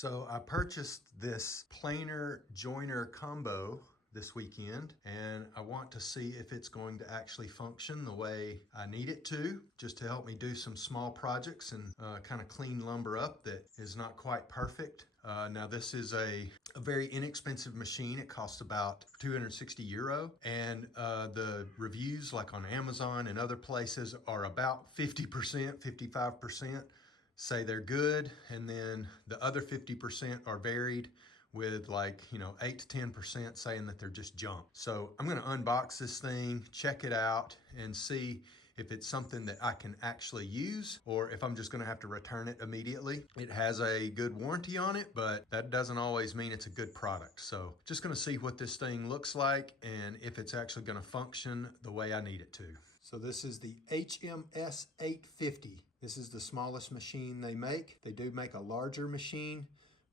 So I purchased this planer joiner combo this weekend, and I want to see if it's going to actually function the way I need it to, just to help me do some small projects and kind of clean lumber up that is not quite perfect. Now this is a very inexpensive machine. It costs about 260 euro, and the reviews like on Amazon and other places are about 50%, 55% say they're good, and then the other 50% are varied with 8 to 10% saying that they're just junk. So I'm gonna unbox this thing, check it out, and see if it's something that I can actually use or if I'm just gonna have to return it immediately. It has a good warranty on it, but that doesn't always mean it's a good product. So just gonna see what this thing looks like and if it's actually gonna function the way I need it to. So this is the HMS 850. This is the smallest machine they make. They do make a larger machine,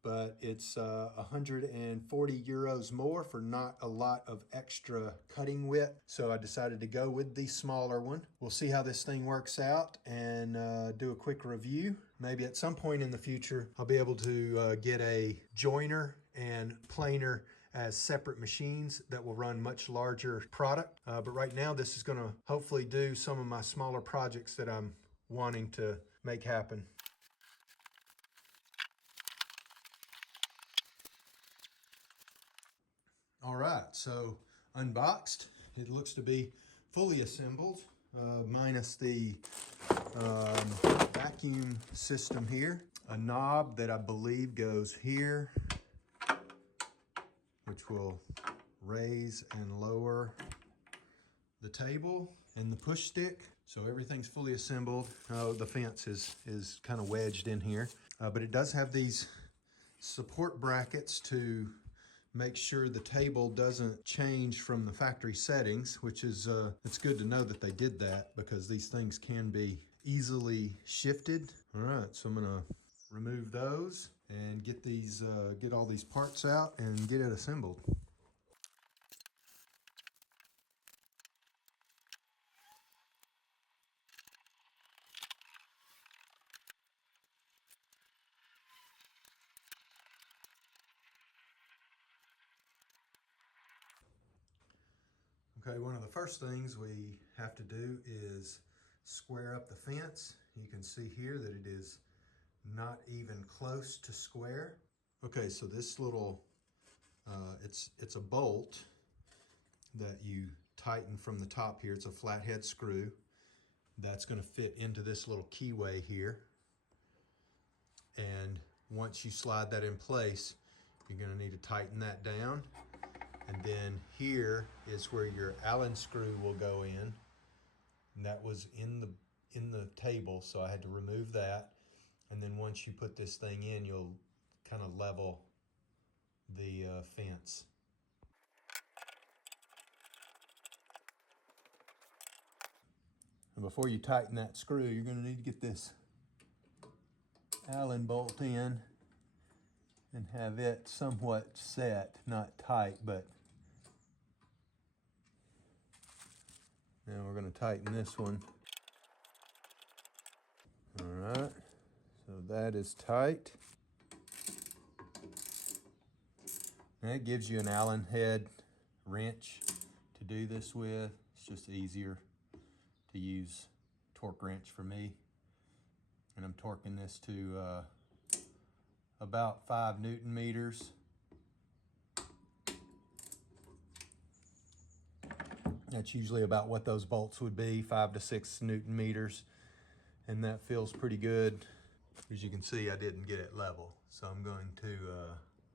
but it's 140 euros more for not a lot of extra cutting width. So I decided to go with the smaller one. We'll see how this thing works out and do a quick review. Maybe at some point in the future, I'll be able to get a joiner and planer as separate machines that will run much larger product. But right now, this is gonna hopefully do some of my smaller projects that I'm wanting to make happen. All right, so unboxed. It looks to be fully assembled, minus the vacuum system here. A knob that I believe goes here, which will raise and lower the table, and the push stick. So everything's fully assembled. Oh, the fence is kind of wedged in here, but it does have these support brackets to make sure the table doesn't change from the factory settings, which is, it's good to know that they did that because these things can be easily shifted. All right, so I'm gonna remove those and get these, get all these parts out and get it assembled. Okay, one of the first things we have to do is square up the fence. You can see here that it is not even close to square. Okay, so this little, it's a bolt that you tighten from the top here. It's a flathead screw that's gonna fit into this little keyway here. And once you slide that in place, you're gonna need to tighten that down. And then here is where your Allen screw will go in. And that was in the table, so I had to remove that. And then once you put this thing in, you'll kind of level the fence. And before you tighten that screw, you're gonna need to get this Allen bolt in and have it somewhat set, not tight, but now we're going to tighten this one. All right, so that is tight. And it gives you an Allen head wrench to do this with. It's just easier to use torque wrench for me. And I'm torquing this to about 5 Newton meters. That's usually about what those bolts would be, 5 to 6 Newton meters. And that feels pretty good. As you can see, I didn't get it level. So I'm going to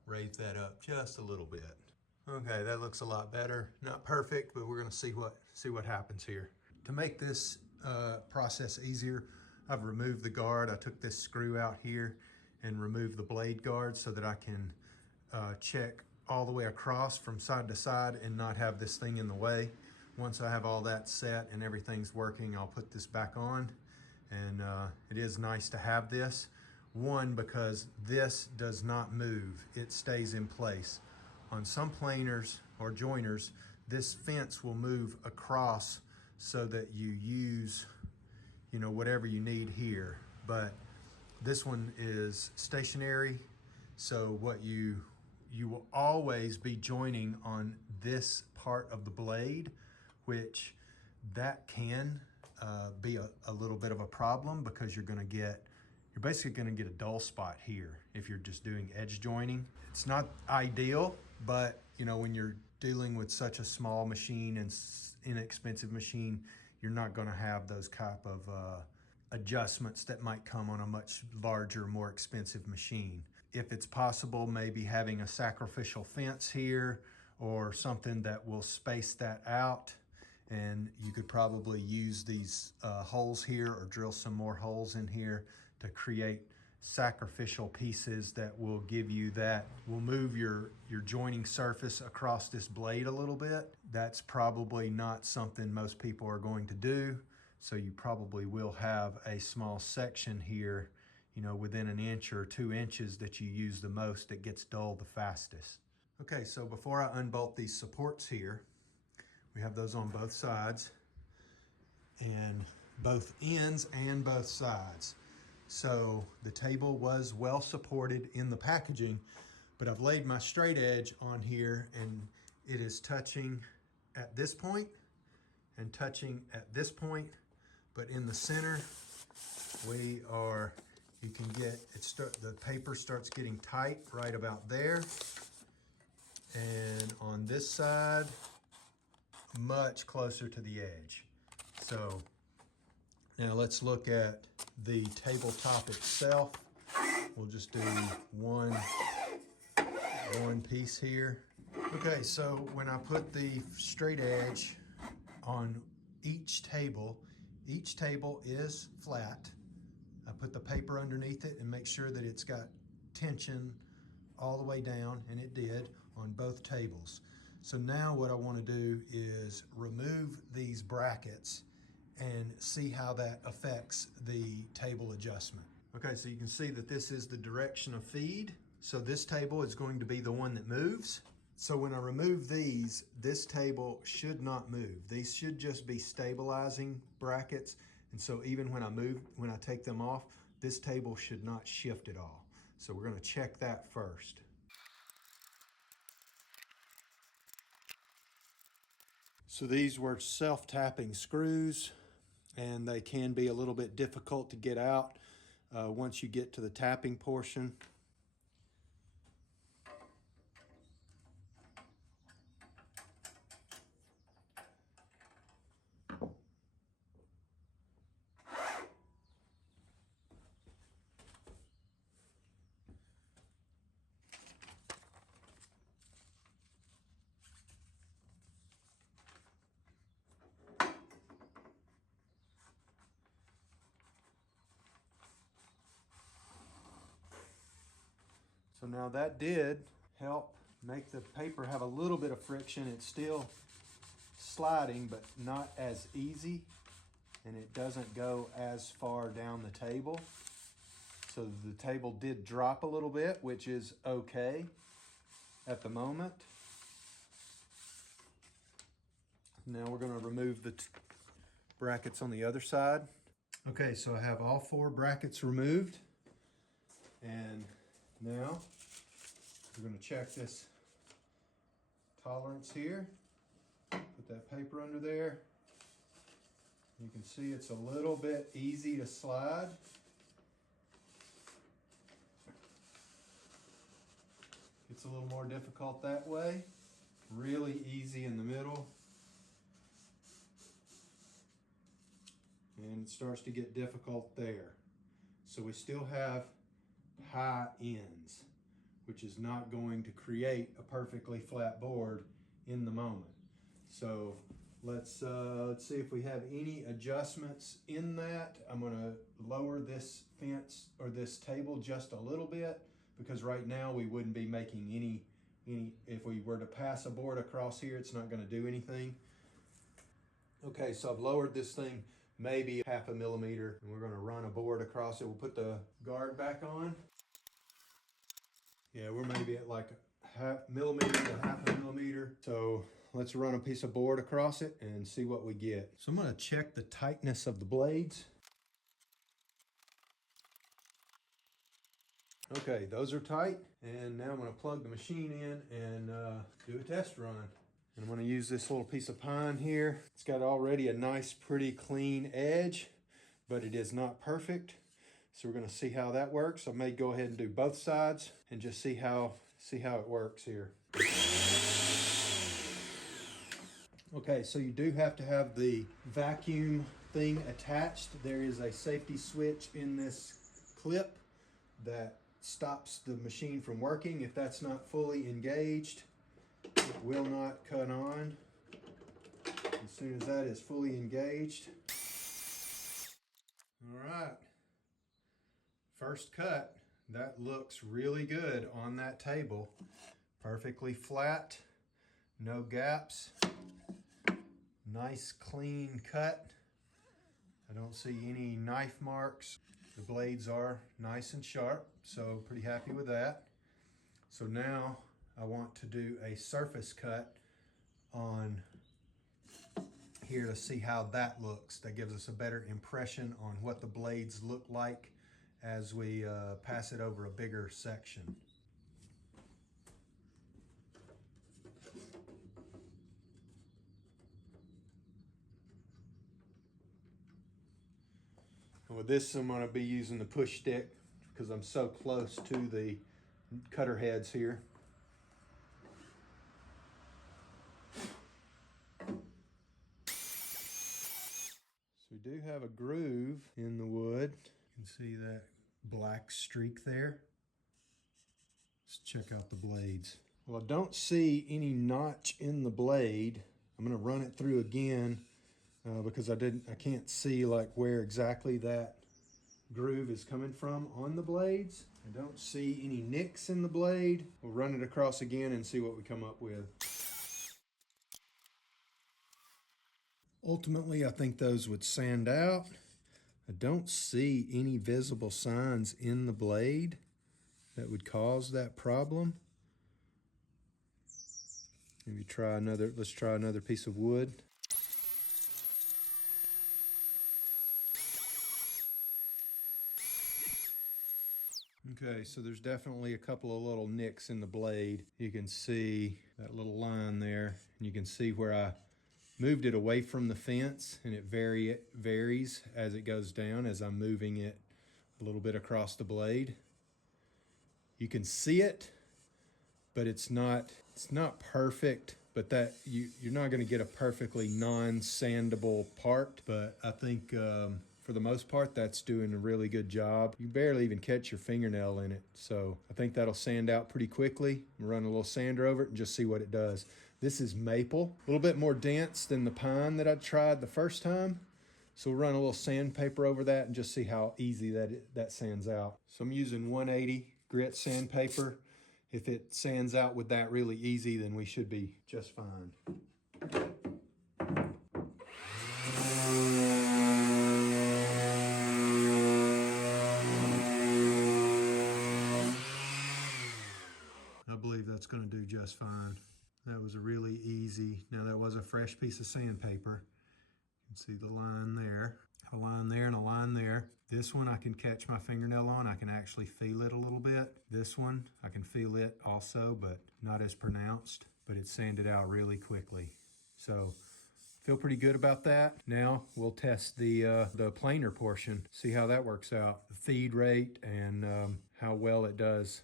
raise that up just a little bit. Okay, that looks a lot better. Not perfect, but we're gonna see what happens here. To make this process easier, I've removed the guard. I took this screw out here and removed the blade guard so that I can check all the way across from side to side and not have this thing in the way. Once I have all that set and everything's working, I'll put this back on. And it is nice to have this. One, because this does not move, it stays in place. On some planers or joiners, this fence will move across so that you use, whatever you need here. But this one is stationary, So what you will always be joining on this part of the blade, which that can be a little bit of a problem, because you're basically gonna get a dull spot here if you're just doing edge joining. It's not ideal, but you know, when you're dealing with such a small machine and inexpensive machine, you're not gonna have those type of adjustments that might come on a much larger, more expensive machine. If it's possible, maybe having a sacrificial fence here or something that will space that out, and you could probably use these holes here or drill some more holes in here to create sacrificial pieces that will give you that, will move your joining surface across this blade a little bit. That's probably not something most people are going to do. So you probably will have a small section here, you know, within 1 inch or 2 inches that you use the most, that gets dull the fastest. Okay, so before I unbolt these supports here, we have those on both sides, and both ends and both sides. So the table was well supported in the packaging, but I've laid my straight edge on here, and it is touching at this point and touching at this point, but in the center, you can get, the paper starts getting tight right about there. And on this side, much closer to the edge. So now let's look at the tabletop itself. We'll just do one piece here. Okay, so when I put the straight edge on each table is flat. I put the paper underneath it and make sure that it's got tension all the way down, and it did on both tables. So now what I want to do is remove these brackets and see how that affects the table adjustment. Okay, so you can see that this is the direction of feed. So this table is going to be the one that moves. So when I remove these, this table should not move. These should just be stabilizing brackets. And so even when I take them off, this table should not shift at all. So we're going to check that first. So these were self-tapping screws, and they can be a little bit difficult to get out once you get to the tapping portion. So now that did help make the paper have a little bit of friction. It's still sliding, but not as easy, and it doesn't go as far down the table. So the table did drop a little bit, which is okay at the moment. Now we're going to remove the brackets on the other side. Okay, so I have all 4 brackets removed, and now we're going to check this tolerance here. Put that paper under there. You can see it's a little bit easy to slide. It's a little more difficult that way. Really easy in the middle. And it starts to get difficult there. So we still have high ends, which is not going to create a perfectly flat board in the moment. So let's see if we have any adjustments in that. I'm gonna lower this fence or this table just a little bit, because right now we wouldn't be making any, if we were to pass a board across here, it's not gonna do anything. Okay, so I've lowered this thing maybe 0.5 millimeter, and we're gonna run a board across it. We'll put the guard back on. Yeah, we're maybe at like 0.5 millimeter to 0.5 millimeter. So let's run a piece of board across it and see what we get. So I'm gonna check the tightness of the blades. Okay, those are tight, and now I'm going to plug the machine in and do a test run. And I'm going to use this little piece of pine here. It's got already a nice, pretty clean edge, but it is not perfect. So we're going to see how that works. I may go ahead and do both sides and just see how it works here. Okay, so you do have to have the vacuum thing attached. There is a safety switch in this clip that stops the machine from working. If that's not fully engaged, it will not cut on. As soon as that is fully engaged. All right, first cut. That looks really good on that table. Perfectly flat, no gaps. Nice clean cut. I don't see any knife marks. The blades are nice and sharp, so pretty happy with that. So now I want to do a surface cut on here to see how that looks. That gives us a better impression on what the blades look like as we pass it over a bigger section. With this, I'm going to be using the push stick because I'm so close to the cutter heads here. So we do have a groove in the wood. You can see that black streak there. Let's check out the blades. Well, I don't see any notch in the blade. I'm going to run it through again because I can't see like where exactly that groove is coming from on the blades. I don't see any nicks in the blade. We'll run it across again and see what we come up with. Ultimately, I think those would sand out. I don't see any visible signs in the blade that would cause that problem. Maybe let's try another piece of wood. Okay, so there's definitely a couple of little nicks in the blade. You can see that little line there, and you can see where I moved it away from the fence, and it varies as it goes down as I'm moving it a little bit across the blade. You can see it, but it's not perfect, but that you're not going to get a perfectly non-sandable part. But I think for the most part, that's doing a really good job. You barely even catch your fingernail in it. So I think that'll sand out pretty quickly. I'm run a little sander over it and just see what it does. This is maple, a little bit more dense than the pine that I tried the first time. So we'll run a little sandpaper over that and just see how easy that sands out. So I'm using 180 grit sandpaper. If it sands out with that really easy, then we should be just fine. I believe that's going to do just fine. That was a really easy, now that was a fresh piece of sandpaper. You can see the line there. A line there and a line there. This one I can catch my fingernail on. I can actually feel it a little bit. This one I can feel it also, but not as pronounced, but it sanded out really quickly. So feel pretty good about that. Now we'll test the planer portion, see how that works out. The feed rate and how well it does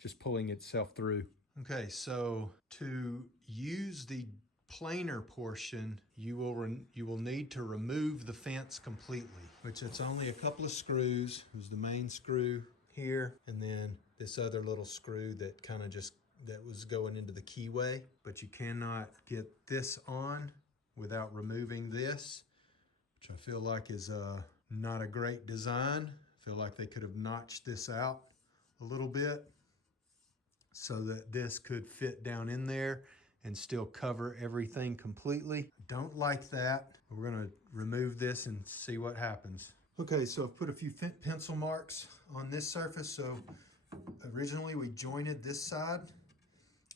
just pulling itself through. Okay, so to use the planer portion, you will need to remove the fence completely, which it's only a couple of screws. There's the main screw here, and then this other little screw that kind of that was going into the keyway. But you cannot get this on without removing this, which I feel like is not a great design. I feel like they could have notched this out a little bit so that this could fit down in there and still cover everything completely. Don't like that. We're gonna remove this and see what happens. Okay, so I've put a few pencil marks on this surface. So originally we jointed this side,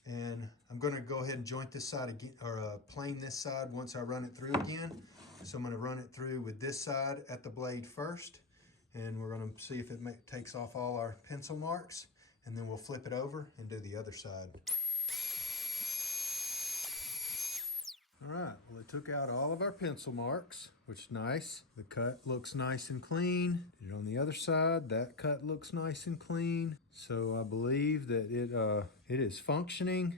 and I'm gonna go ahead and joint this side again, or plane this side once I run it through again. So I'm gonna run it through with this side at the blade first, and we're going to see if it takes off all our pencil marks, and then we'll flip it over and do the other side. All right, well, it took out all of our pencil marks, which is nice. The cut looks nice and clean. And on the other side, that cut looks nice and clean. So I believe that it is functioning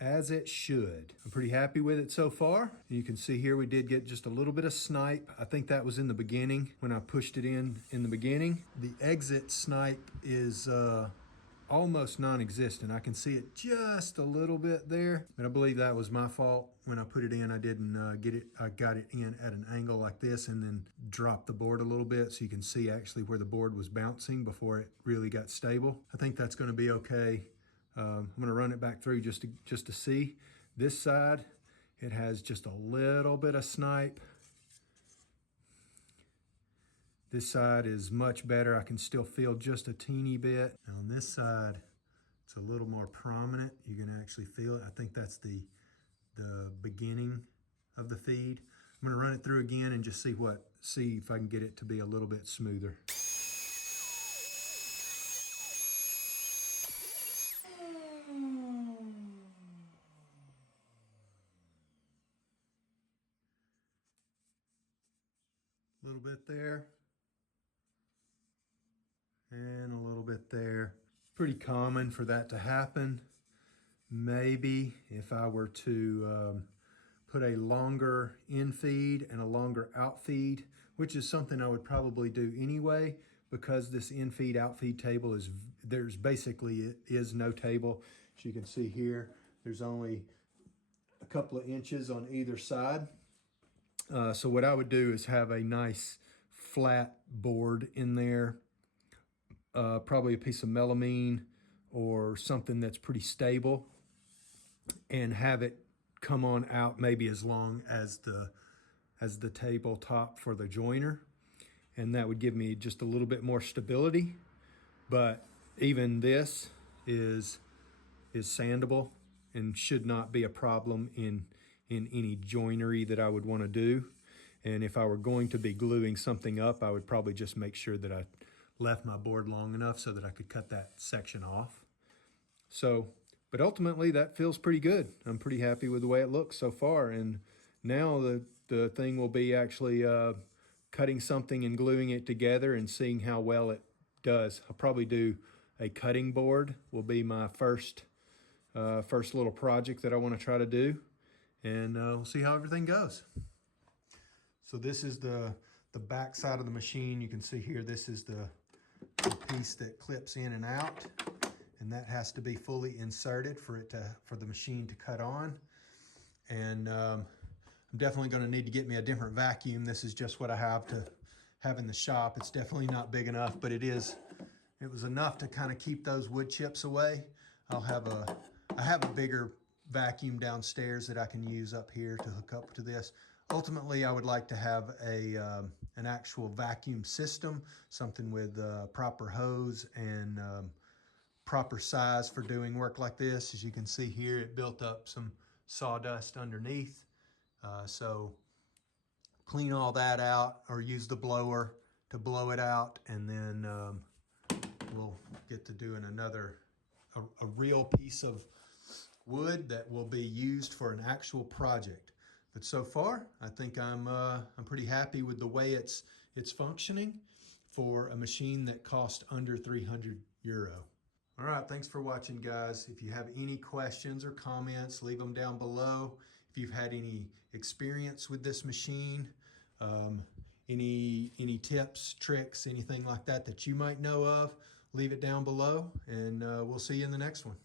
as it should. I'm pretty happy with it so far. You can see here we did get just a little bit of snipe. I think that was in the beginning when I pushed it in the beginning. The exit snipe is almost non-existent. I can see it just a little bit there, but I believe that was my fault. When I put it in, I didn't get it. I got it in at an angle like this and then dropped the board a little bit so you can see actually where the board was bouncing before it really got stable. I think that's going to be okay. I'm going to run it back through just to see. This side, it has just a little bit of snipe. This side is much better. I can still feel just a teeny bit. Now on this side, it's a little more prominent. You can actually feel it. I think that's the beginning of the feed. I'm gonna run it through again and just see if I can get it to be a little bit smoother. A little bit there. And a little bit there. Pretty common for that to happen. Maybe if I were to put a longer in feed and a longer out feed, which is something I would probably do anyway, because this in feed out feed table there's basically no table. As you can see here, there's only a couple of inches on either side. So what I would do is have a nice flat board in there. Probably a piece of melamine or something that's pretty stable, and have it come on out maybe as long as the tabletop for the joiner, and that would give me just a little bit more stability. But even this is sandable and should not be a problem in any joinery that I would want to do. And if I were going to be gluing something up, I would probably just make sure that I left my board long enough so that I could cut that section off. So, but ultimately that feels pretty good. I'm pretty happy with the way it looks so far. And now the thing will be actually cutting something and gluing it together and seeing how well it does. I'll probably do a cutting board, will be my first little project that I want to try to do. And we'll see how everything goes. So this is the back side of the machine. You can see here, this is the piece that clips in and out, and that has to be fully inserted for the machine to cut on. And I'm definitely going to need to get me a different vacuum. This is just what I have in the shop. It's definitely not big enough, but it was enough to kind of keep those wood chips away. I have a bigger vacuum downstairs that I can use up here to hook up to this. Ultimately, I would like to have an actual vacuum system, something with proper hose and proper size for doing work like this. As you can see here, it built up some sawdust underneath. So clean all that out, or use the blower to blow it out, and then we'll get to doing a real piece of wood that will be used for an actual project. But so far, I think I'm pretty happy with the way it's functioning for a machine that cost under 300 euro. All right, thanks for watching, guys. If you have any questions or comments, leave them down below. If you've had any experience with this machine, any tips, tricks, anything like that you might know of, leave it down below, and we'll see you in the next one.